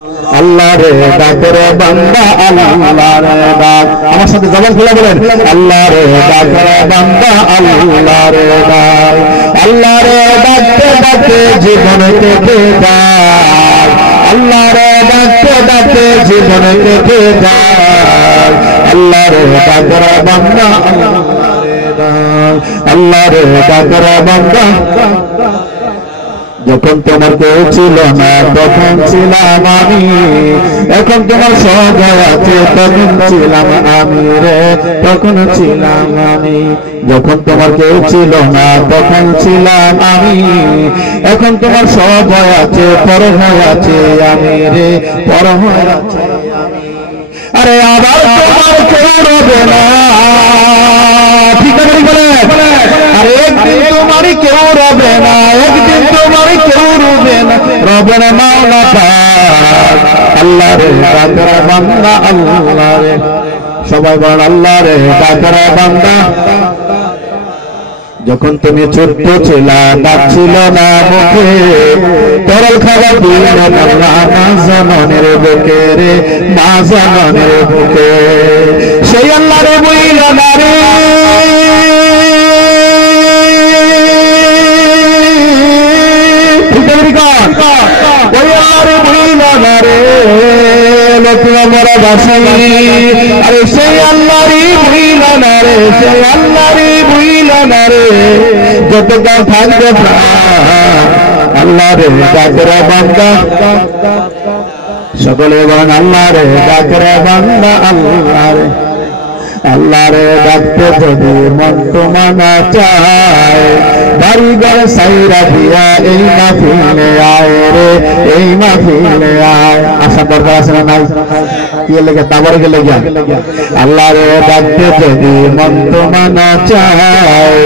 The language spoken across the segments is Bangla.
আল্লাহ রে ডাকের বান্দা আল্লাহ রে ডাক। আমার সাথে জবান খুলে বলেন, আল্লাহ রে ডাকের বান্দা আল্লাহ রে ডাক। আল্লাহ রে ডাকতে ডাকতে জীবন কেটে যায়, আল্লাহ রে ডাকতে ডাকতে জীবন কেটে যায়। আল্লাহ রে ডাকের বান্দা আল্লাহ রে ডাক, আল্লাহ রে ডাকের বান্দা। যখন তোমার কেউ ছিল না তখন ছিলাম আমি, এখন তোমার সবাই আছে তখন ছিলাম আমি রে, তখন ছিলাম আমি। যখন তোমার কেউ ছিল না তখন ছিলাম আমি, এখন তোমার সবাই আছে পর হয়ে আছে আমি রে, পর হয়ে আছে আমি। আরে আবার তোমার কেউ রবে না, ঠিক আছে বলে, আরে একদিন তোমার কেউ রবে না, একদিন তোমার কেউ রবে না, রবে না মাওলা পাক। আল্লাহ রে ডাকের বান্দা আল্লাহ রে, সবাই বল আল্লাহ রে ডাকের বান্দা। যখন তুমি ছোট্ট ছিলা দাঁত ছিল না মুখে, তরল খাবার দিল না মা জননের বুকে রে, মা জননের বুকে। সেই আল্লাহ রে বইলা না রে, আরে সেই আল্লাহরই ভুইলা না রে, সেই আল্লাহরই ভুইলা না রে, যতকাল থাকবে আল্লাহ রে ডাকের বান্দা। সকলে বলেন আল্লাহ রে ডাকের বান্দা আল্লাহ রে। আল্লাহ রে ডাকতে যদি মন তো মানা চায়, বাড়ি ঘর সাইরা দিয়া এই মাহফিলে আয় রে, এই মাহফিলে আয়। আশা দরকার আছে না নাই? কি লেগে তারপরে গেলে গিয়া আল্লাহ রে ডাকতে যদি মন তো মানা চায়,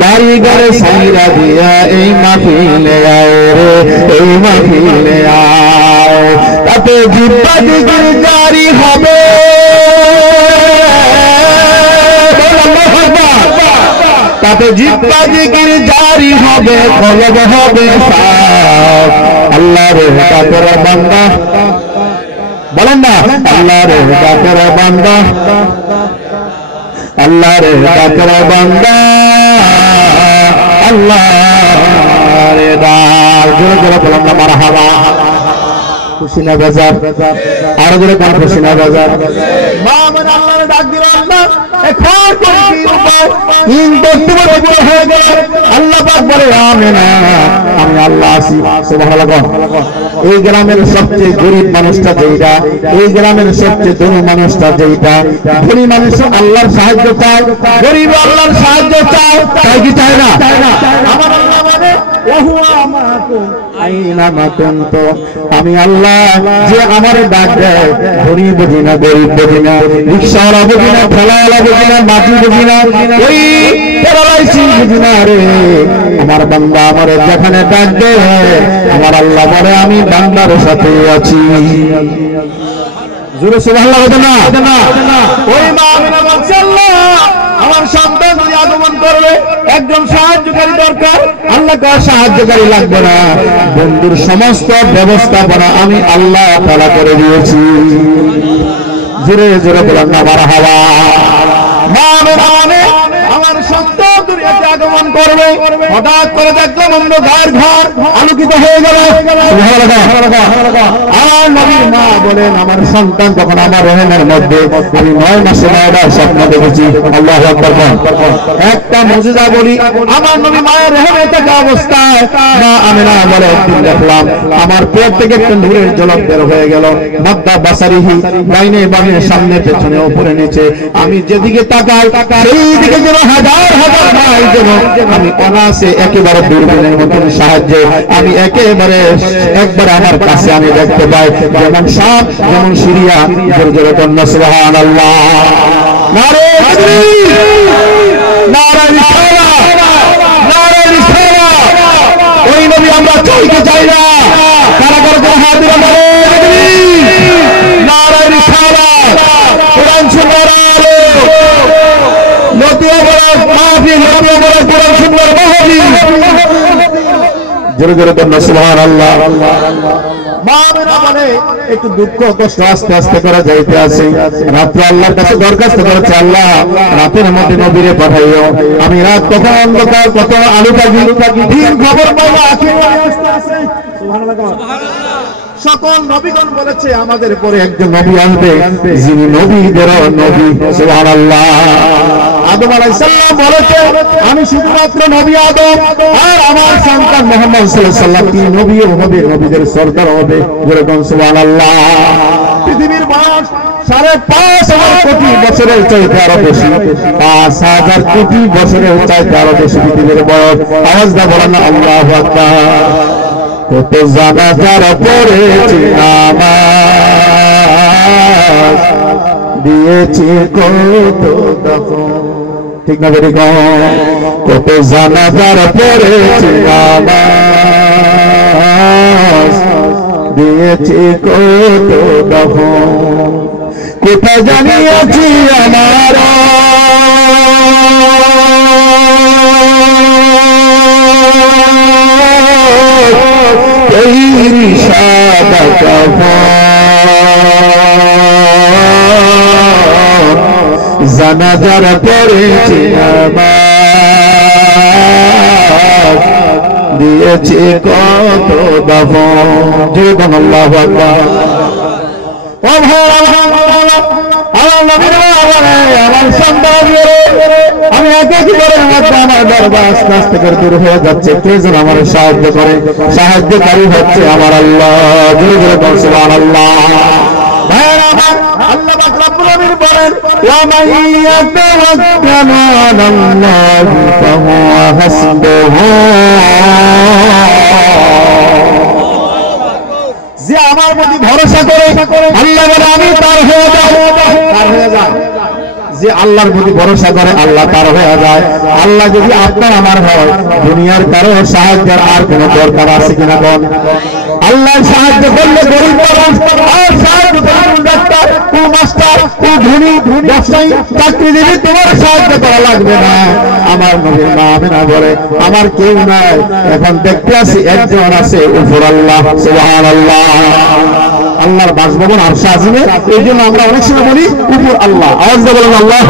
বাড়ি ঘর সাইরা দিয়া এই মাহফিলে আয় রে, এই মাহফিলে আয়। তাতে জিব্বা জিগির জারি হবে, তাতে জিব্বা জিকির জারি হবে, কলব হবে সাফ। আল্লাহ রে ডাকের বান্দা, বলেন না আল্লাহ রে ডাকের বান্দা, আল্লাহ রে ডাকের বান্দা, আল্লাহ রে ডাক। জোরে জোরে বলেন না মারহাবা। খুশি না বাজার? আরো জোরে কোন খুশি না বাজার? মা মানে আল্লাহর ডাক দিলাম না, এখন কি উপায়? কিন্তু হয়ে গেল। আল্লাহ পাক বলে আমিনা, আমি আল্লাহ আছি। সুবহানাল্লাহ। এই গ্রামের সবচেয়ে গরিব মানুষটা যেটা, এই গ্রামের সবচেয়ে ধনী মানুষটা যেটা, ধনী মানুষ আল্লাহর সাহায্য চায়, গরিব আল্লাহর সাহায্য চায়, তাই কি চায় না? আমার আল্লাহ মানে আমি আল্লাহ যে আমার ডাক দেয়, ধনী বুঝি না, গরিব বুঝি না, রিক্সাওয়ালা বুঝি না, ঠেলাওয়ালা বুঝি না, মাঝি বুঝি না, ওই প্যারালাইসিস বুঝি না রে। আমার বান্দা আমার যেখানে ডাক দেয়, আমার আল্লাহ বলে আমি বান্দার সাথে আছি। জোরে সুবহানাল্লাহ বলতে না? ওই মা আমিনা বলছে আল্লাহ আমার সন্তান যদি আগমন করবে, একজন সাহায্যকারী দরকার। আল্লাহকে সাহায্যকারী লাগবে না, বন্ধুর সমস্ত ব্যবস্থাপনা আমি আল্লাহ তাআলা করে দিয়েছি। জোরে জোরে বলেন না মারহাবা। মা আমিনা আমার সন্তান দুনিয়াতে আগমন করবে, হঠাৎ করে দেখলাম অন্ধকার ঘর আলোকিত হয়ে গেল। আর নবীর মা বলেন আমার সন্তান যখন আমার রহমের মধ্যে, আমি 9 মাসে 9টা স্বপ্ন দেখেছি। আল্লাহু আকবার। একটা মুজিজা বলি, আমার নবী মায়ের রহমে থাকা অবস্থায় মা আমিনা বলে একদিন দেখলাম আমার পেট থেকে একটা নূরের ঝলক বের হয়ে গেল। মাদ্দা বাসারিহি, ডাইনে বামে সামনে পেছনে উপরে নিচে, আমি যেদিকে তাকাই সেই দিকে যেন হাজার হাজার মাইল যেন আমি অনায়াসে একেবারে দূরবীনের মতন সাহায্যে আমি একেবারে একবারে আমার কাছে আমি দেখতে পাই, যেমন সাপ যেমন সিরিয়া। জোরে জোরে কন্যা সুবহানাল্লাহ। নারে তাকবীর, নারে রিসালাত, নারে রিসালাত। ওই নবী আমরা চাইতে চাই না, কারা কারা হাত দিয়ে বলে তাকবীর, নারে রিসালাত। কোরআন শুনবার আলো, নতুন বড় মাহফিল, নতুন বড় কোরআন শুনবার মাহফিল। জোরে জোরে কন্যা সুবহানাল্লাহ। মা আমিনা বলে একটু দুঃখ কষ্ট আস্তে আস্তে করে যাইতে আছে। রাত্রে আল্লাহর কাছে দরখাস্ত করেছে, আল্লাহ রাতের মধ্যে নবীরে পাঠাইও। আমি রাত কত অন্ধকার, কত আলু পাখি দিন খবর পাবো আখির আসতে আছে। সকল নবীগণ বলেছে আমাদের পরে একজন নবী আসবে যিনি নবীদের নবী। সুবহানাল্লাহ। আদম আলাইহিস সালাম বলেছে আমি শুধুমাত্র নবী আদম, আর আমার সন্তান মুহাম্মদ সাল্লাল্লাহু আলাইহি সাল্লাম কি নবীও হবে, নবীদের সরদার হবে। যেরকম সুবহানাল্লাহ। পৃথিবীর বয়স 5,500 কোটি বছরের চাইতে আরো বেশি, 5,000 কোটি বছরের চাইতে আরো বেশি পৃথিবীর বয়স। আওয়াজ দা বলেন আল্লাহু আকবার। কত জানাজার পড়েছি নামাজ, দিয়েছি কত দাফন। ঠিক না বেরি কত জানাজার পড়েছি নামাজ, দিয়েছি কত দাফন। কোথায় জানিয়েছি আমার সাদা কাফন, জানাজার পড়েছি নামাজ, দিয়েছি কত দাফন। জীবন আল্লাহু আকবার। ও ভাই আমার নবীর আমার সন্তান, আমি একে কি করে আমার দরবার আস্তে আস্তে করে দূর হয়ে যাচ্ছে। কে যেন আমার সাহায্য করে, সাহায্যকারী হচ্ছে আমার আল্লাহ। জোরে জোরে বল সুবহানাল্লাহ। ভাইরা আমার আল্লাহ পাক রব্বুল আলামিন বলেন ওয়া মান ইয়াতাওয়াক্কালু আলাল্লাহি ফাহুয়া হাসবুহু। যে আমার প্রতি ভরসা করে আল্লাহ বলে আমি তার হয়ে যাই, তার হয়ে যায়। যে আল্লাহর প্রতি ভরসা করে আল্লাহ তার হয়ে যায়। আল্লাহ যদি আপনার আমার হয়, দুনিয়ার কারো সাহায্যের আর কোনো দরকার আছে কিনা কোন? আল্লাহর সাহায্য করলে গরিব মানুষ, আর সাহায্য করলে ডাক্তার, কোন মাস্টার, কোন ধনী ব্যবসায়ী, চাকরিজীবী, তোমার সাহায্য করা লাগবে না। আমার নবীর মা আমেনা বলে আমার কেউ নাই, এখন দেখতে আসি একজন আছে, উপর আল্লাহ। সুবহানাল্লাহ। আল্লাহর বাসভবন আরশ আজিমে, এই জন্য আমরা অনেক সময় বলি উপর আল্লাহ। আওয়াজ দিয়ে বলেন আল্লাহ।